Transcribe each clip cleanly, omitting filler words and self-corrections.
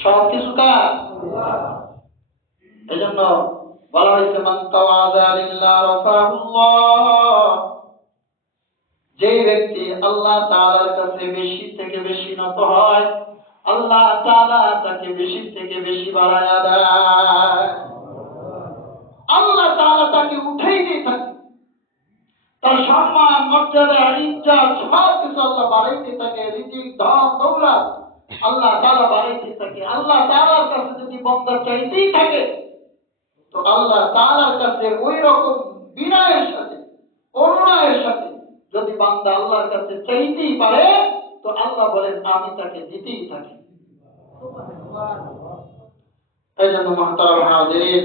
সবকিছু কার? এই জন্য বলা হয়েছে মান তাওয়াযা লিল্লাহ রাফাহুল্লাহ। যে ব্যক্তি আল্লাহ তাআলার কাছে বেশি থেকে বেশি নত হয়, আল্লাহ তাআলা তাকে বেশি থেকে বেশি বাড়ায়া দেয়। আল্লাহ তাআলা তাকে উঠাই দিয়ে থাকে, তার সম্মান মর্যাদা ইজ্জত সব কিছু আল্লাহ বাড়াইতে থাকে। রিজিক ধন দৌলত আল্লাহ তাআলা বাড়াইতে থাকে। আল্লাহ তাআলার কাছে যদি বান্দা চাইতেই থাকে, তো আল্লাহ তাআলার কাছে ওই রকম বিনয়ের সাথে করুণার সাথে যদি বান্দা আল্লাহর কাছে চাইতেই পারে, তো আল্লাহ বলেন আমি তাকে দিতেই থাকি। এই জন্য মুহতারাম হাজিরিন,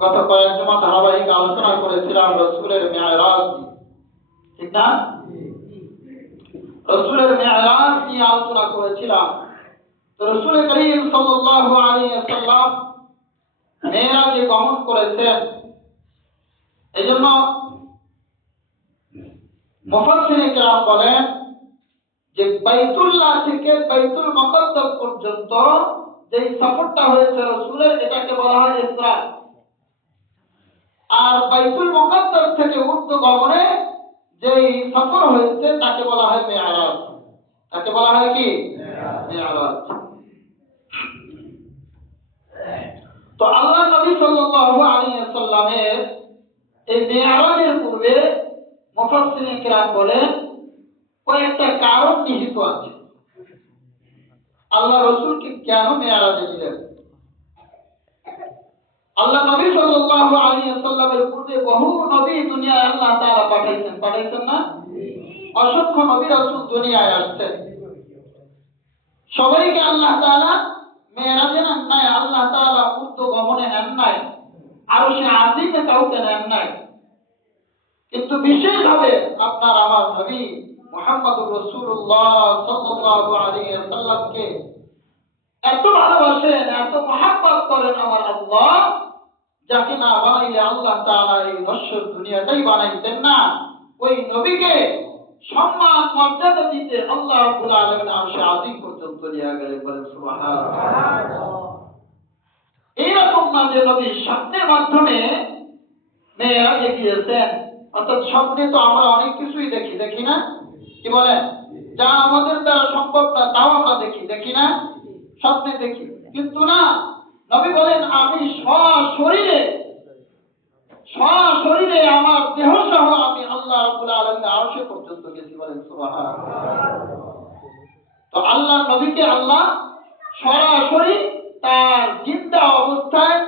গত কয়েক জুমা ধারাবাহিক আলোচনা করেছিলাম রাসূলের মিরাজ, ঠিক না? রাসূলের মিরাজ নিয়ে আলোচনা করেছিলাম। তো রাসূল করিম সাল্লাল্লাহু আলাইহি ওয়াসাল্লাম মেরাজে গমন করেছেন। এজন্য মুফাসসিরিন কেরাম বলেন যে বাইতুল্লাহ থেকে বাইতুল মুকাদ্দাস পর্যন্ত যে সফরটা হয়েছে রাসূলের, এটাকে বলা হয় ইসরা। আর বাইতুল মুকাদ্দাস থেকে উর্দু গমনে যে সফর হয়েছে তাকে বলা হয় মিরাজ। তাকে বলা হয় কি? মিরাজ। তো আল্লাহ নবী সাল্লাল্লাহু আলাইহি ওয়াসাল্লামের এই মিরাজের পূর্বে মুফাসসিরিন কেরাম বলেন কয়েকটা কারণ নিহিত আছে। আল্লাহ রাসূলকে কেন মিরাজে নিলেন? আল্লাহ নবী সাল্লাল্লাহু আলাইহি ওয়াসাল্লামের পূর্বে বহু নবী দুনিয়ায় আল্লাহ তাআলা পাঠাইছেন না? অসংখ্য নবী রাসূল দুনিয়ায় আসছেন। সবাইকে আল্লাহ তাআলা মেরাজে নেন নাই, আল্লাহ তাআলা উর্দু গমনে নেন নাই, আরশে আজিমে কাউকে নেন নাই। কিন্তু বিশেষভাবে আপনার আমার নবী মুহাম্মদুর রাসূলুল্লাহ সাল্লাল্লাহু আলাইহি ওয়াসাল্লামকে এত ভালোবাসেন, এত মহব্বত করেন আমার আল্লাহ, যাকে না বানাইলে আল্লাহ তাআলা এই নশ্বর দুনিয়াটাই বানাইতেন না। ওই নবীকে সম্মান মর্যাদা দিতে আল্লাহ রাব্বুল আলামিন আরশে আজিম পর্যন্ত নিয়ে গেলেন। বলেন সুবহানাল্লাহ। এইরকম না যে নবী স্বপ্নের মাধ্যমে মেরাজে গিয়েছেন। অর্থাৎ স্বপ্নে তো আমরা অনেক কিছুই দেখি না? কি বলেন? যা আমাদের দ্বারা সম্ভব না তাও আমরা দেখি না? স্বপ্নে দেখি। কিন্তু না, নবী বলেন আমি সশরীরে আমার দেহ সহ আমি আল্লাহ রাব্বুল আলামিনের আরশে পর্যন্ত গেছি। বলেন সুবহানাল্লাহ। তো আল্লাহ নবীকে আল্লাহ সরাসরি তার জিন্দা অবস্থায়,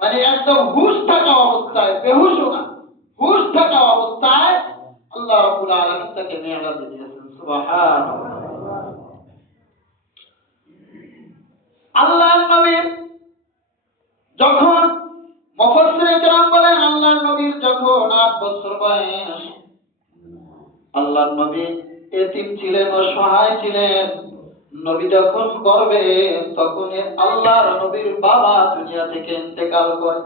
মানে একদম হুশ থাকা অবস্থায়, বেহুশ না, হুশ থাকা অবস্থায় আল্লাহ রাব্বুল আলামিন তাকে মেরাজে দিয়েছেন। সুবহানাল্লাহ। আল্লাহর নবী যখন, মুফাসসিরিন কেরাম বলেন আল্লাহর নবীর যখন 8 বছর বয়স, আল্লাহর নবী এতিম ছিলেন, অসহায় ছিলেন। নবী যখন গর্ভে, তখন আল্লাহর নবীর বাবা দুনিয়া থেকে ইন্তেকাল করে।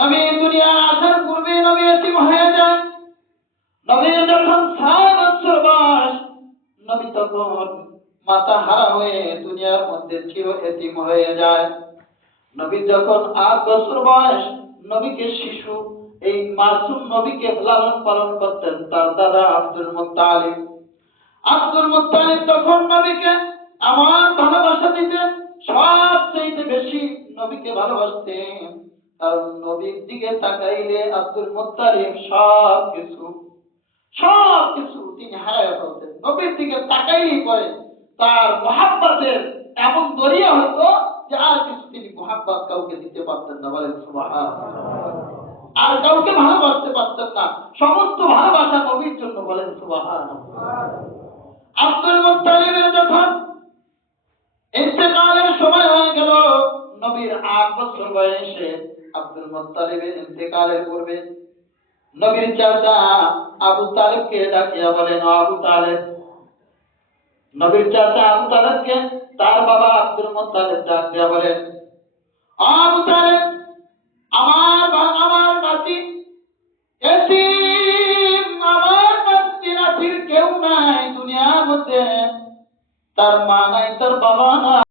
নবী দুনিয়া আসার পূর্বে নবী এতিম হয়ে যায়। নবীর যখন 6 বছর বয়স, নবী তখন মাতা হারা হয়ে দুনিয়ার মধ্যে চির এতিম হয়ে যায়। নবী যখন 8 বছর বয়স, নবীকে শিশু, এই মাসুম নবীকে লালন পালন করতেন তার দাদা আব্দুল মুত্তালিব। আব্দুল মুত্তালিব তখন নবীকে আমার ভালোবাসা দিতেন, সবচেয়ে বেশি নবীকে ভালোবাসতেন। কারণ নবীর দিকে তাকাইলে আব্দুল মুত্তালিব সবকিছু তিনি হারায় ফেলতেন। নবীর দিকে তাকাইলেই পরে তার মহাব্বতের এমন দরিয়া হতো যে আর কিছু তিনি মহাব্বত কাউকে দিতে পারতেন না। বলেন সুবহানাল্লাহ। আর কাউকে ভালোবাসতে পারতেন না, সমস্ত ভালোবাসা নবীর জন্য। বলেন সুবহানাল্লাহ। আব্দুল মুত্তালিবের যখন ইন্তেকালের সময় হয়ে গেল, নবীর 8 বছর বয়সে, আব্দুল মুত্তালিবের ইন্তেকালের পূর্বে নবীর চাচা আবু তালেবকে ডাকিয়া বলেন, আবু তালেব। নবীর চাচা আবু তালেবকে তার বাবা আব্দুল মুত্তালিব ডাক দিয়া বলেন, আবু তালেব, আমার নাতি এতিম, আমার নাতির কেউ নাই দুনিয়ার মধ্যে, তার মা নাই, তার বাবা নাই।